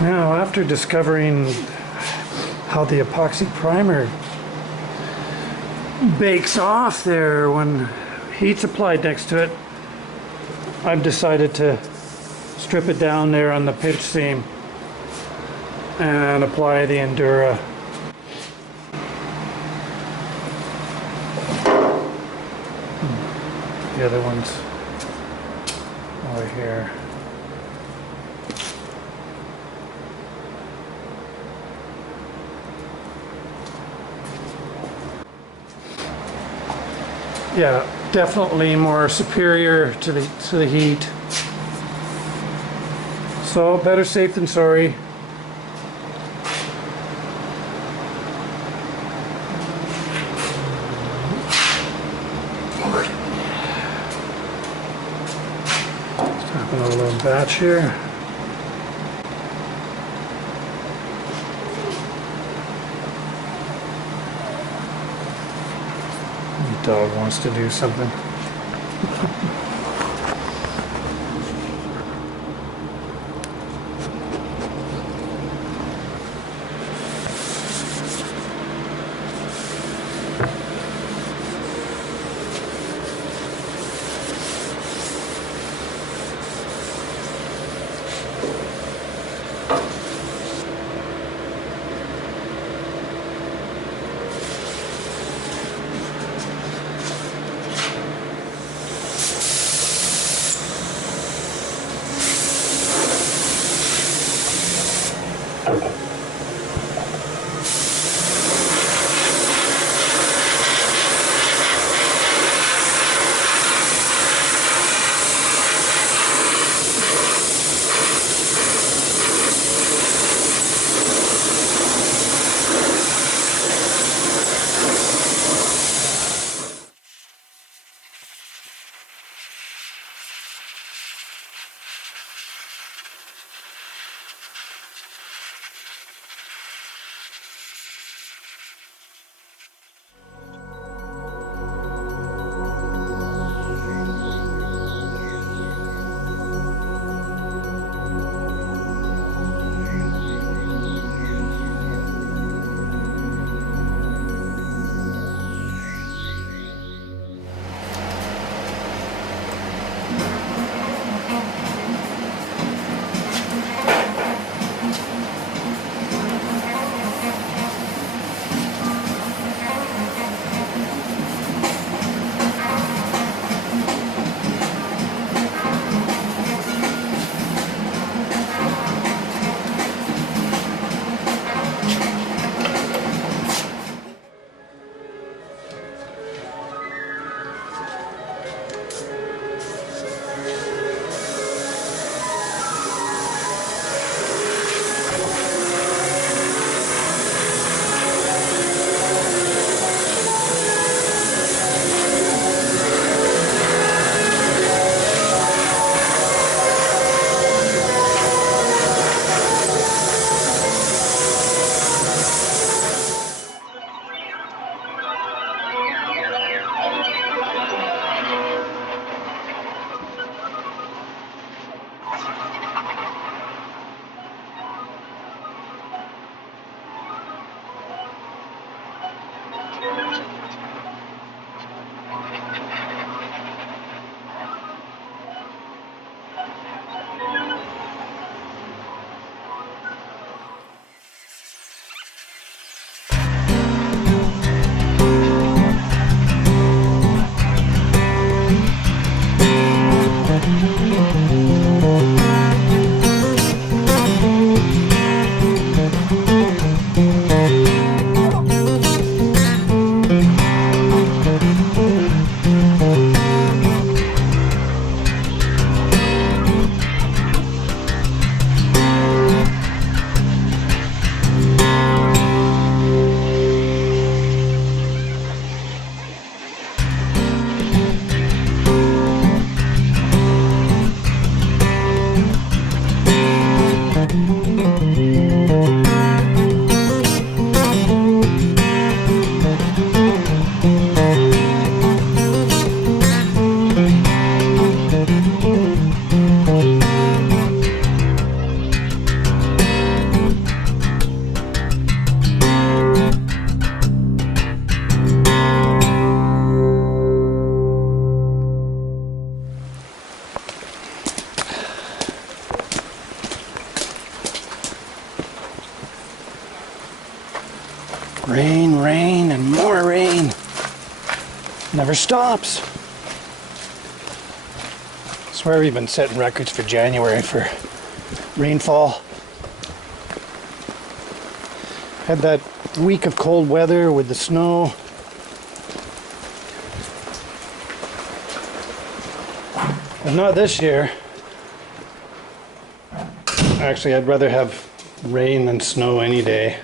Now, after discovering how the epoxy primer bakes off there when heat's applied next to it, I've decided to strip it down there on the pinch seam and apply the Endura. The other one's over here. Yeah, definitely more superior to the heat. So better safe than sorry. Start another little batch here. Dog wants to do something. Rain, rain, and more rain. Never stops. I swear we've been setting records for January for rainfall. Had that week of cold weather with the snow. But not this year. Actually, I'd rather have rain than snow any day.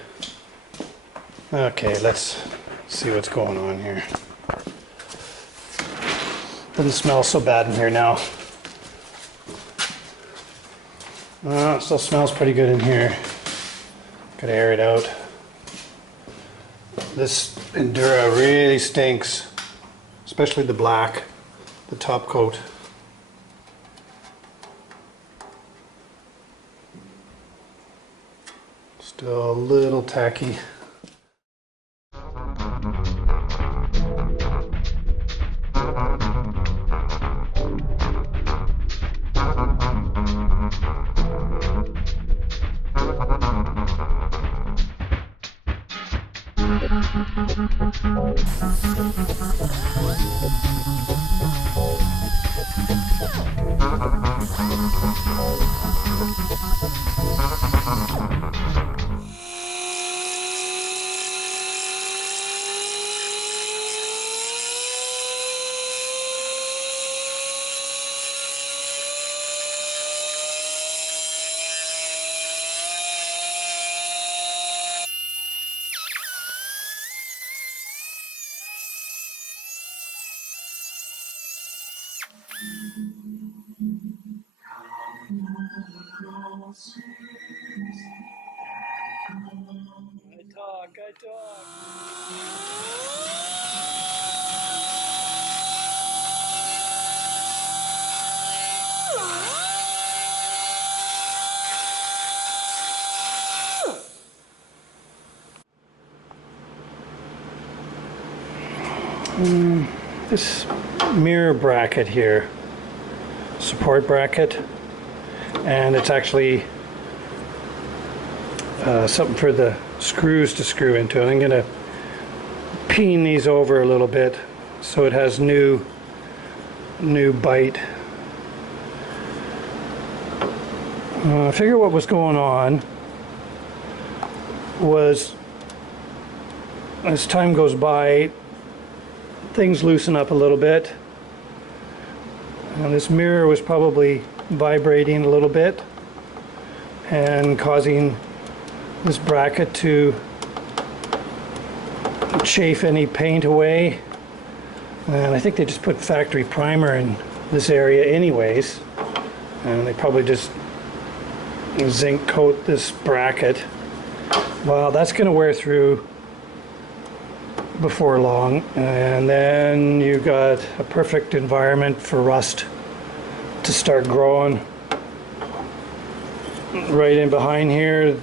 Okay, let's see what's going on here. Doesn't smell so bad in here now. It still smells pretty good in here. Gotta air it out. This Endura really stinks, especially the black, the top coat. Still a little tacky. I talk. This mirror bracket here, support bracket, and it's actually something for the screws to screw into. I'm going to peen these over a little bit so it has new bite. I figure what was going on was, as time goes by, things loosen up a little bit, and this mirror was probably vibrating a little bit and causing this bracket to chafe any paint away. And I think they just put factory primer in this area anyways, and they probably just zinc coat this bracket. Well, that's going to wear through before long, and then you got a perfect environment for rust to start growing. Right in behind here,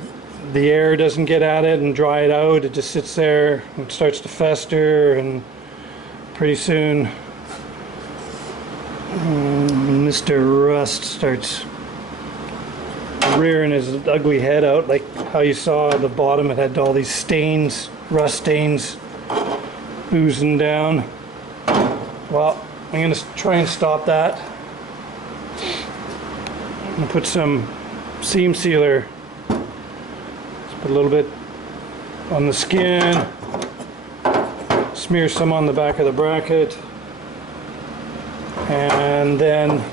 the air doesn't get at it and dry it out. It just sits there and starts to fester, and pretty soon Mr. Rust starts rearing his ugly head out, like how you saw at the bottom. It had all these stains, rust stains oozing down. Well, I'm going to try and stop that. I'm going to put some seam sealer. Just put a little bit on the skin, smear some on the back of the bracket, and then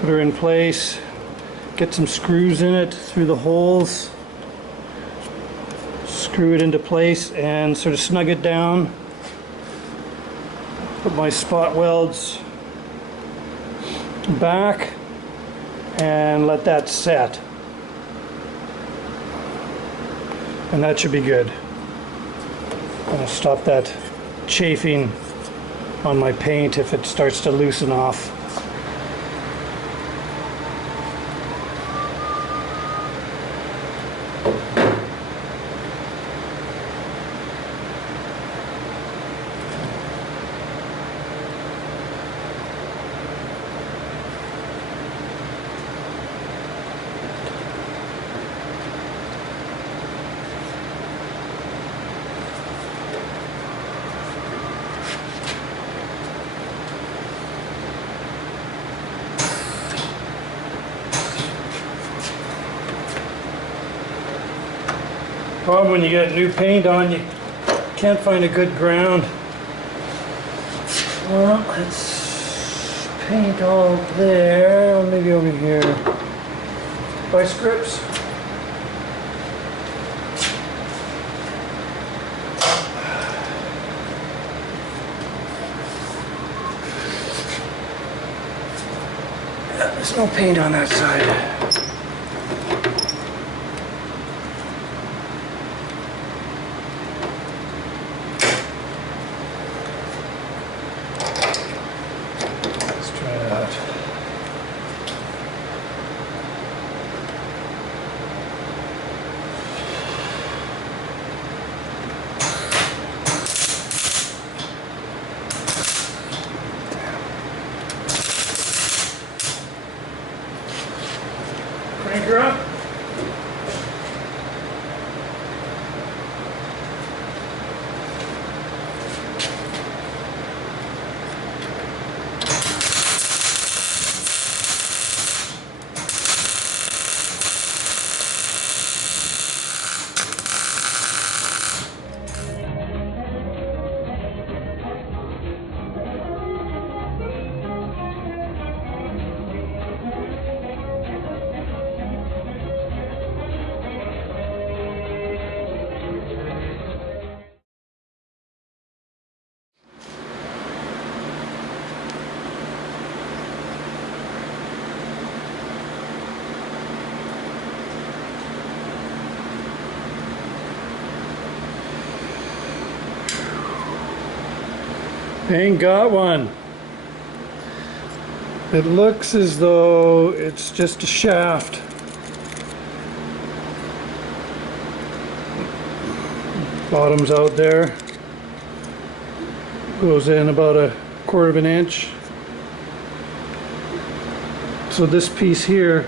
put her in place. Get some screws in it through the holes. Screw it into place and sort of snug it down. Put my spot welds back and let that set. And that should be good. I'll stop that chafing on my paint if it starts to loosen off. Problem when you get new paint on, you can't find a good ground. Well, let's paint all there, maybe over here. Vice grips. Yeah, there's no paint on that side. Crank her up. Ain't got one. It looks as though it's just a shaft. Bottom's out there. Goes in about 1/4 of an inch. So this piece here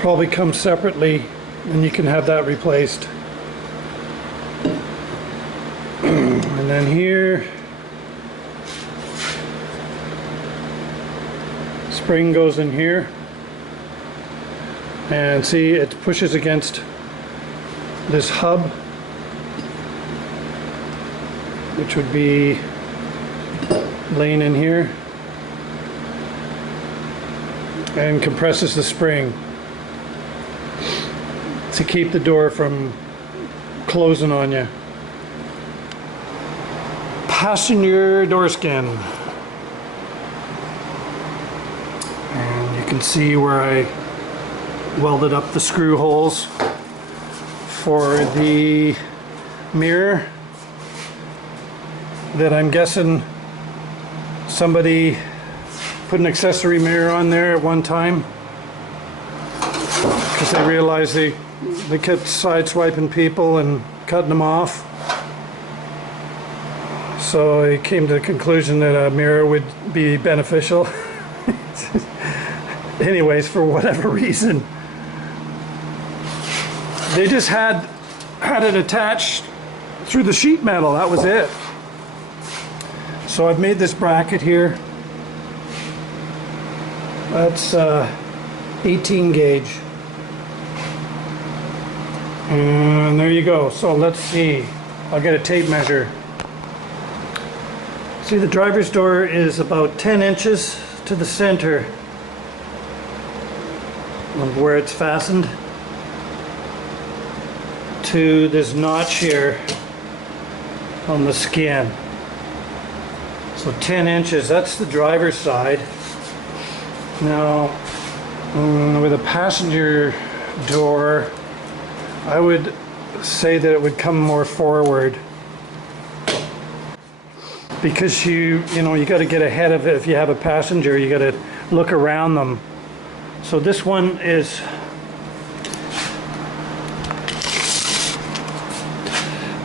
probably comes separately, and you can have that replaced. And then here, spring goes in here, and see, it pushes against this hub, which would be laying in here, and compresses the spring to keep the door from closing on you. Passenger door skin. And you can see where I welded up the screw holes for the mirror that I'm guessing somebody put an accessory mirror on there at one time because they realized they kept sideswiping people and cutting them off. So I came to the conclusion that a mirror would be beneficial. Anyways, for whatever reason, they just had it attached through the sheet metal. That was it. So I've made this bracket here. That's 18 gauge. And there you go. So let's see. I'll get a tape measure. See, the driver's door is about 10 inches to the center of where it's fastened to this notch here on the skin. So 10 inches, that's the driver's side. Now, with a passenger door, I would say that it would come more forward, because you got to get ahead of it. If you have a passenger, you got to look around them. So this one is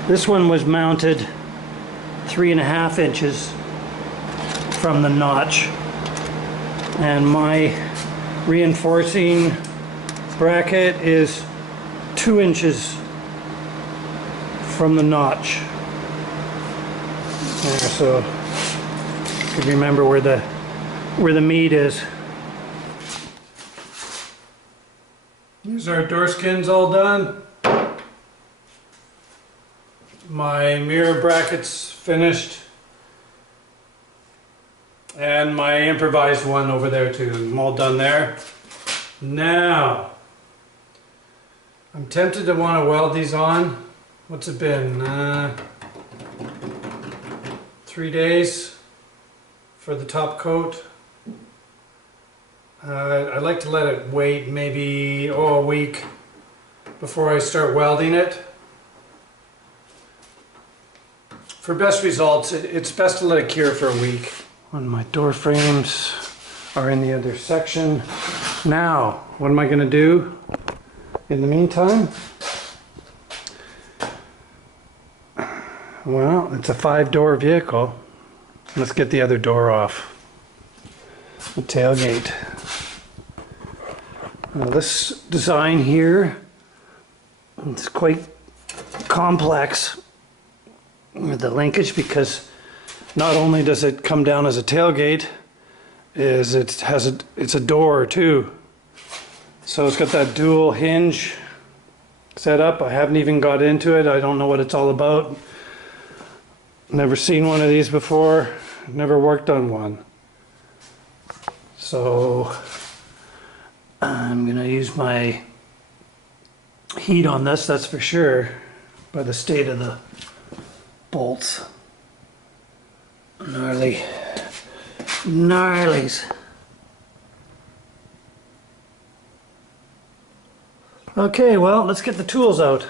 was mounted 3.5 inches from the notch, and my reinforcing bracket is 2 inches from the notch. There, so you can remember where the meat is. There's our door skins all done. My mirror brackets finished. And my improvised one over there too. I'm all done there. Now, I'm tempted to want to weld these on. What's it been? 3 days for the top coat. I'd like to let it wait maybe a week before I start welding it. For best results, it's best to let it cure for a week. When my door frames are in the other section. Now, what am I going to do in the meantime? Well, it's a 5-door vehicle. Let's get the other door off. The tailgate. Now this design here, it's quite complex with the linkage because not only does it come down as a tailgate, it's a door too. So it's got that dual hinge set up. I haven't even got into it. I don't know what it's all about. Never seen one of these before. Never worked on one. So I'm gonna use my heat on this, that's for sure, by the state of the bolts. Gnarlies. Okay, well, let's get the tools out.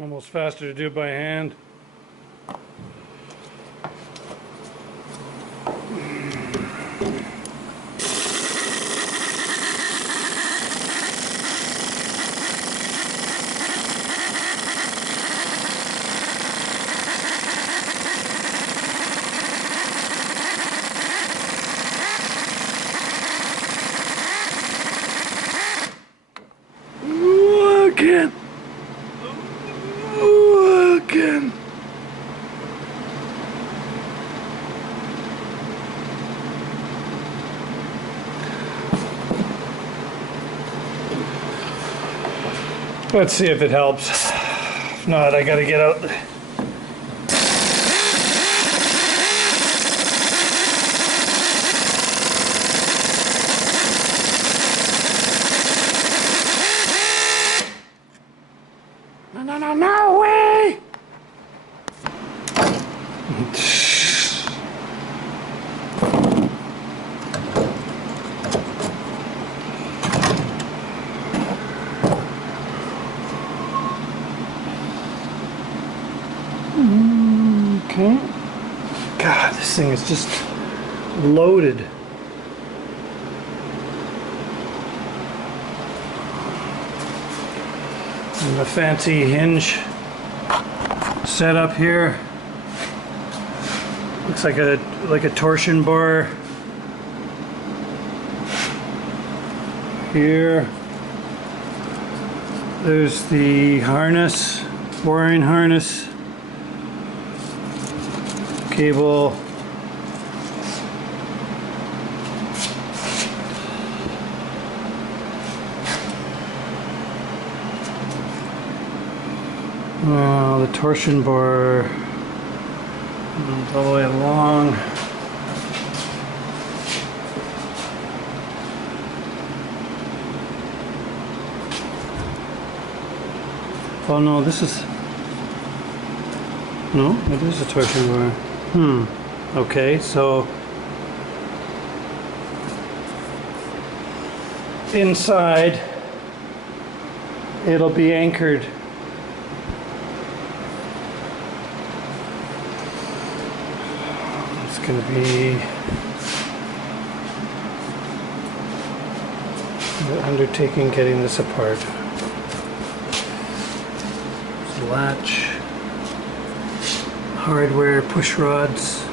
Almost faster to do by hand. Again. Again. Let's see if it helps. If not, I gotta get out. No way! Okay. God, this thing is just loaded. And the fancy hinge setup here. Looks like a torsion bar here. There's the harness, wiring harness, cable. Now the torsion bar all the way along. Oh no, this is... No, it is a torsion bar. Okay, so... inside, it'll be anchored. It's going to be the undertaking getting this apart. Latch, hardware, push rods.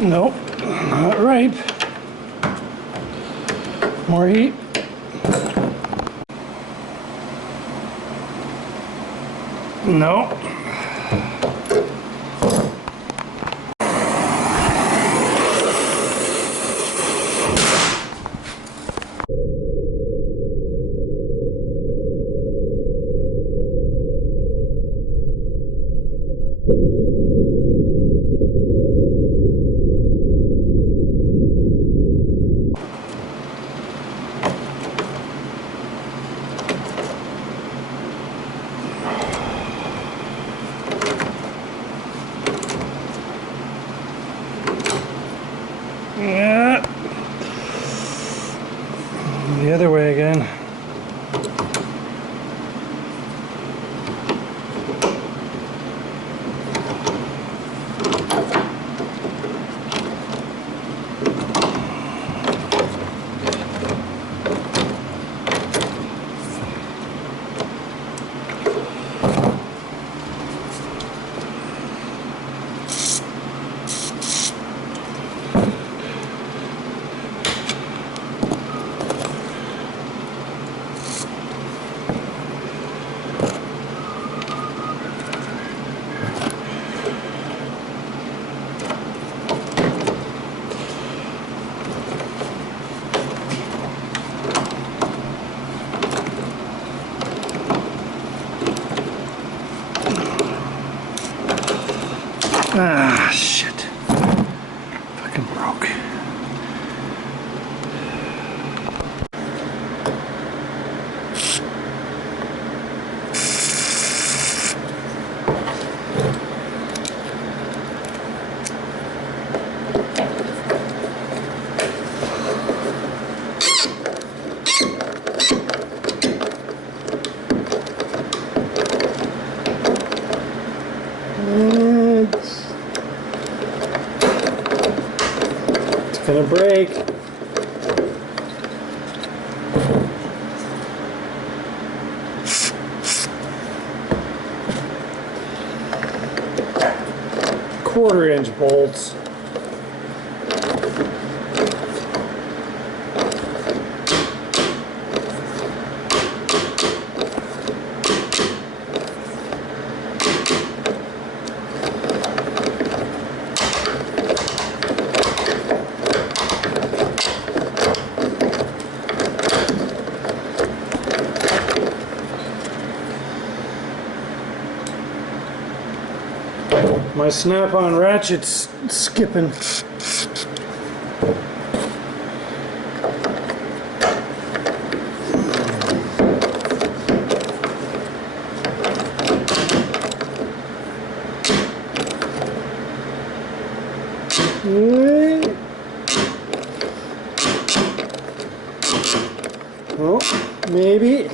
Nope, not ripe. More heat. No. Yeah. The other way again. Ah, shit. Fucking broke. It's gonna break. Quarter-inch bolts. My snap-on ratchet's skipping. Oh, maybe.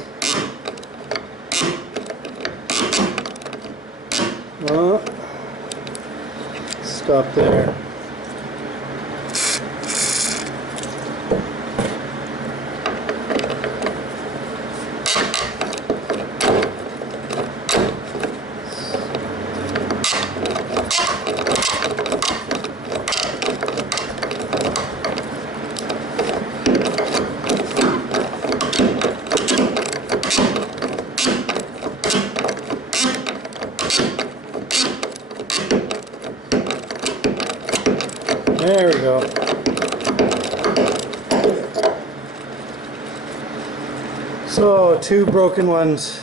Oh. Stop there. 2 broken ones.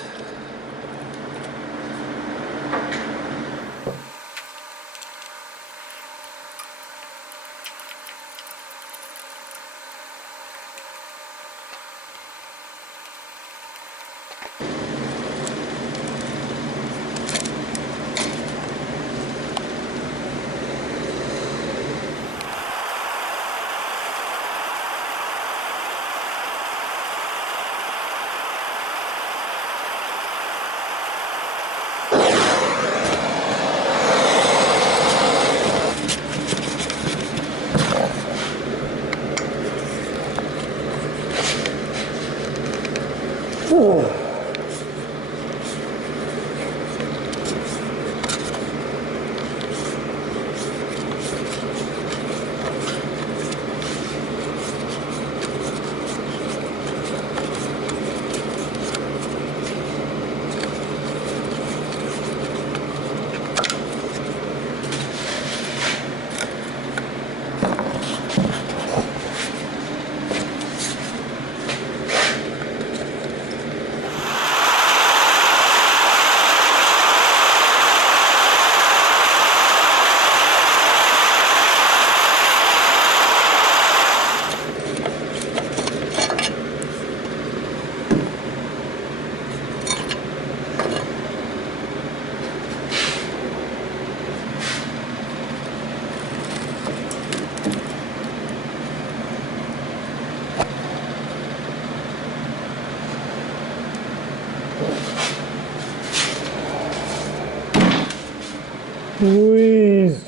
Oh. Squeezed.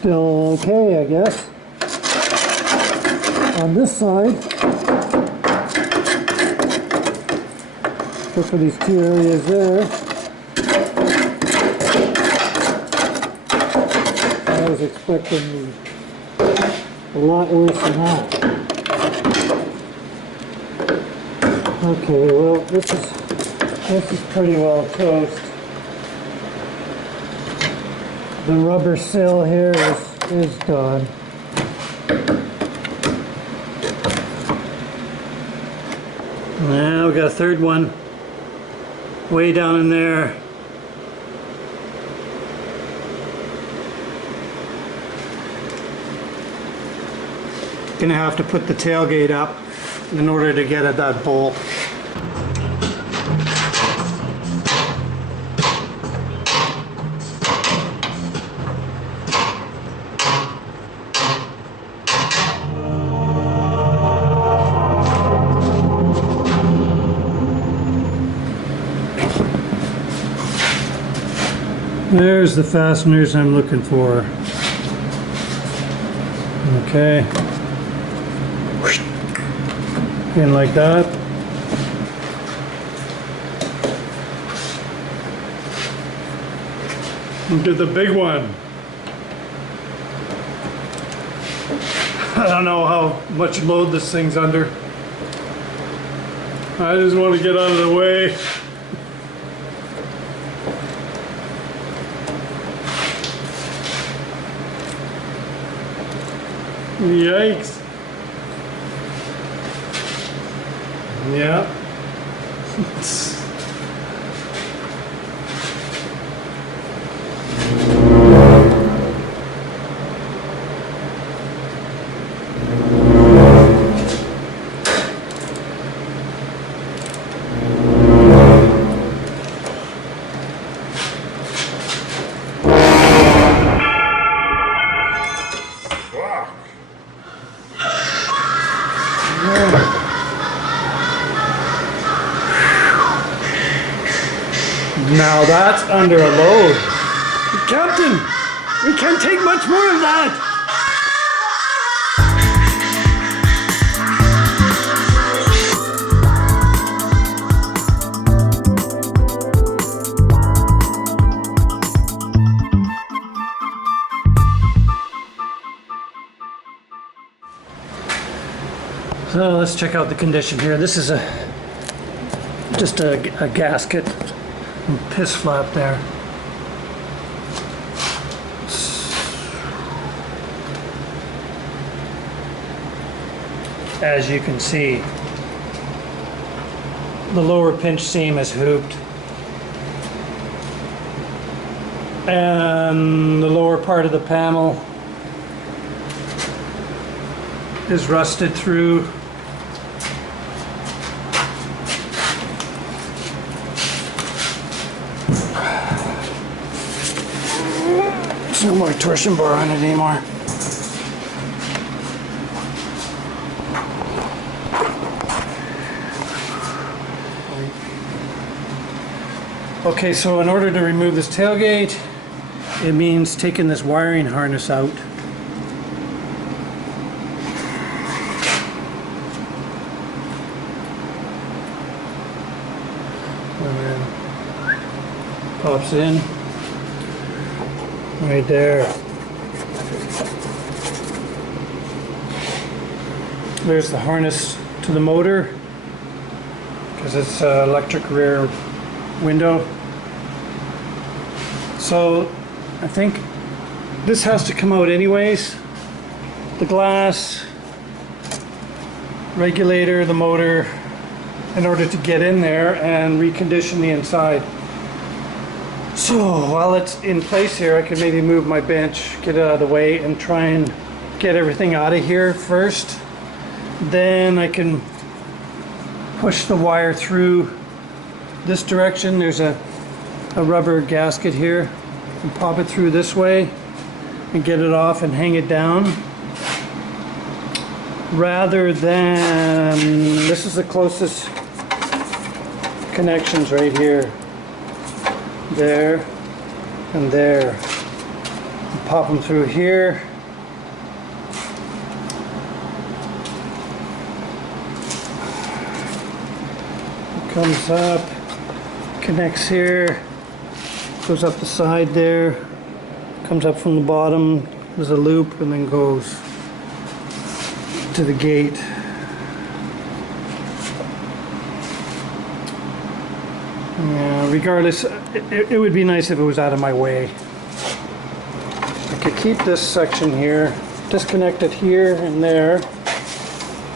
Still okay, I guess. On this side, except for these 2 areas there, I was expecting a lot worse than that. Okay, well, this is pretty well toast. The rubber sill here is done. Now we got a 3rd one way down in there. Gonna have to put the tailgate up in order to get at that bolt. There's the fasteners I'm looking for. Okay. In like that. Look at the big one. I don't know how much load this thing's under. I just want to get out of the way. Yikes. Yeah. Now that's under a load. Captain, we can't take much more of that. check out the condition here. This is just a gasket and piss flap there. As you can see, the lower pinch seam is hooped, and the lower part of the panel is rusted through. There's no more torsion bar on it anymore. Okay, so in order to remove this tailgate, it means taking this wiring harness out. And then pops in right there. There's the harness to the motor, because it's electric rear window. So I think this has to come out anyways. The glass, regulator, the motor, in order to get in there and recondition the inside. So while it's in place here, I could maybe move my bench, get it out of the way, and try and get everything out of here first. Then I can push the wire through this direction. There's a rubber gasket here, and pop it through this way and get it off and hang it down, rather than, this is the closest connections right here, there and there. Pop them through here. It comes up, connects here, goes up the side there, comes up from the bottom, there's a loop, and then goes to the gate. Yeah, regardless, it would be nice if it was out of my way. I could keep this section here, disconnect it here and there,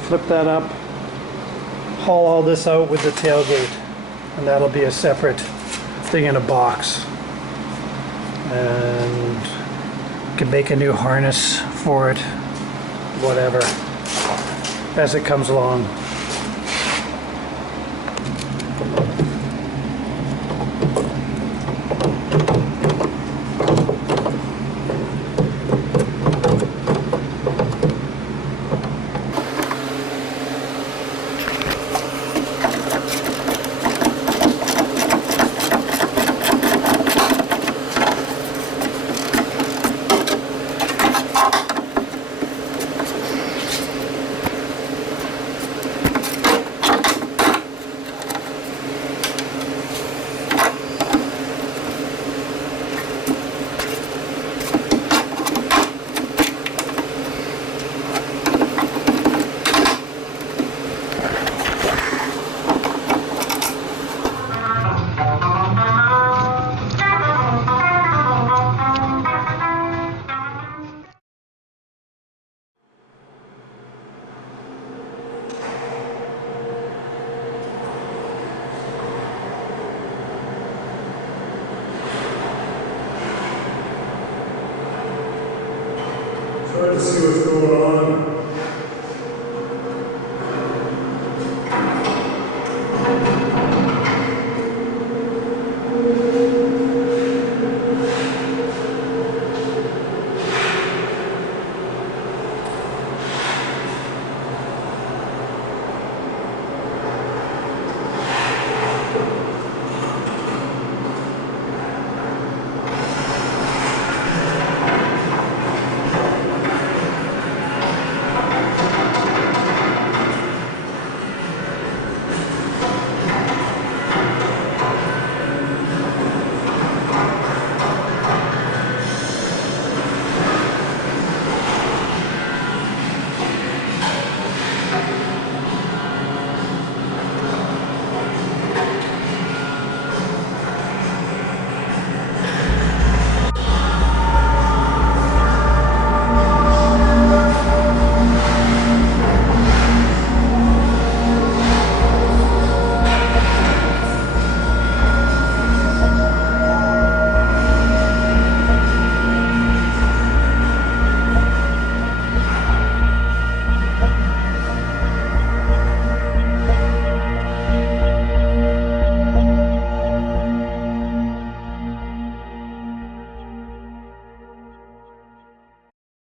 flip that up, haul all this out with the tailgate, and that'll be a separate thing in a box. And can make a new harness for it, whatever, as it comes along. Try to see what's going on.